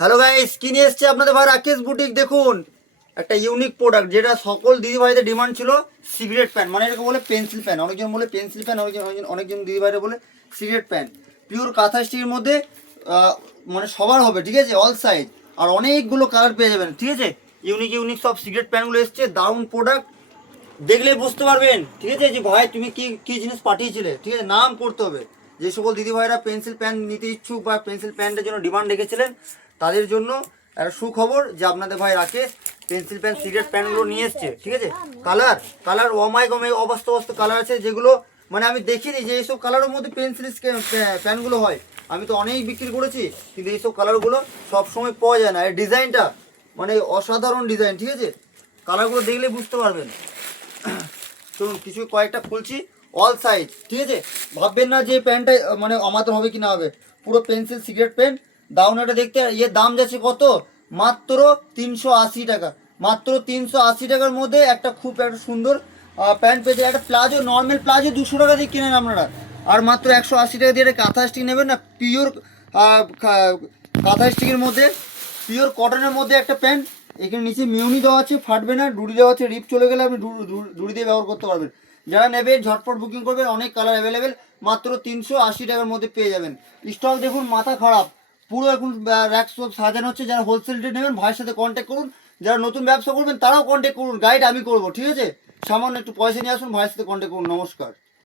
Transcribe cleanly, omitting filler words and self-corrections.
Hello guys, কি নিয়ে এসছে আপনাদের ভাই রাকেশ বুটিক। দেখুন একটা ইউনিক প্রোডাক্ট, যেটা সকল দিদি ভাইদের ডিমান্ড ছিল। সিগারেট প্যান, মানে এটাকে বলে পেন্সিল প্যান, অনেকজন বলে পেন্সিল প্যান, অনেকজন দিদি ভাইরা বলে সিগারেট প্যান। পিওর কাঁথা স্টিচের মধ্যে মানে সবার হবে, ঠিক আছে, অল সাইজ। আর অনেকগুলো কালার পেয়ে যাবেন, ঠিক আছে। ইউনিক ইউনিক সব সিগারেট প্যানগুলো এসছে, দারুণ প্রোডাক্ট। দেখলে বুঝতে পারবেন, ঠিক আছে, যে ভাই তুমি কি কি জিনিস পাঠিয়েছিলে, ঠিক আছে। নাম করতে হবে। যে সকল দিদি ভাইরা পেন্সিল প্যান নিতে ইচ্ছুক বা পেন্সিল প্যান্টের জন্য ডিমান্ড রেখেছিলেন, তাদের জন্য একটা সুখবর যে আপনাদের ভাই রাকেশ পেন্সিল প্যান সিগারেট প্যানগুলো নিয়ে এসছে, ঠিক আছে। কালার কালার অমায়িক অবাস্তব কালার আছে, যেগুলো মানে আমি দেখিনি যে এইসব কালারের মধ্যে পেন্সিল প্যানগুলো হয়। আমি তো অনেক বিক্রি করেছি, কিন্তু এইসব কালারগুলো সবসময় পাওয়া যায় না। এই ডিজাইনটা মানে অসাধারণ ডিজাইন, ঠিক আছে। কালারগুলো দেখলে বুঝতে পারবেন। শুনুন, কিছু কয়েকটা খুলছি, অল সাইজ, ঠিক আছে। ভাববেন না যে প্যান্টটা মানে আমাদের হবে কি না হবে। পুরো পেন্সিল সিগারেট পেন। দাউনাটা দেখতে এর দাম যাচ্ছে কত, মাত্র 380 টাকা। মাত্র 380 টাকার মধ্যে একটা খুব একটা সুন্দর প্যান্ট পেয়েছে। একটা প্লাজো, নর্মাল প্লাজো 200 টাকা দিয়ে কিনেন আপনারা, আর মাত্র 180 টাকা দিয়ে একটা কাঁথা স্টিক নেবেন না, পিওর কাঁথা স্টিকের মধ্যে, পিওর কটনের মধ্যে একটা প্যান্ট। এখানে নিচে মিউনি দেওয়া আছে, ফাটবে না। ডুরি দেওয়া আছে, রিপ চলে গেলে আপনি ডুরি দিয়ে ব্যবহার করতে পারবেন। যারা নেবে ঝটপট বুকিং করবেন, অনেক কালার অ্যাভেলেবেল। মাত্র 380 টাকার মধ্যে পেয়ে যাবেন। স্টক দেখুন, মাথা খারাপ। পুরো এখন র্যাক সব সাজানো হচ্ছে। যারা হোলসেল রেটে নেবেন ভাইয়ের সাথে কন্ট্যাক্ট করুন। যারা নতুন ব্যবসা করবেন তারাও কন্ট্যাক্ট করুন, গাইড আমি করবো, ঠিক আছে। সামান্য একটু পয়সা নিয়ে আসুন, ভাইয়ের সাথে কন্ট্যাক্ট করুন। নমস্কার।